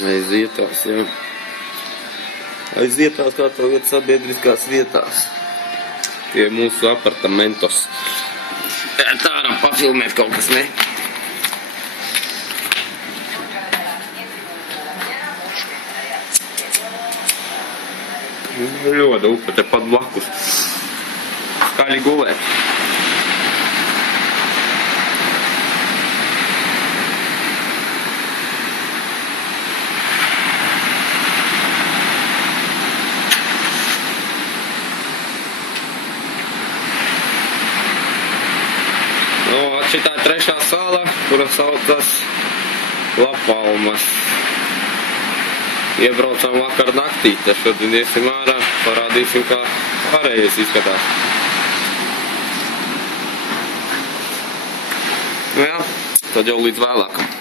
Aizietās, jā. Aizietās, kā tagad sabiedriskās vietās. Pie mūsu apartamentos. Tā varam pafilmēt kaut kas, ne? Ļoti upe te pat blakus. Skaļi gulēt. Šitā ir trešā sala, kura saucas Lapalmas. Iebraucām vakar naktī, te šodien iesim ārā, parādīsim, kā pārējais izskatās. Nu jā, tad jau līdz vēlākam.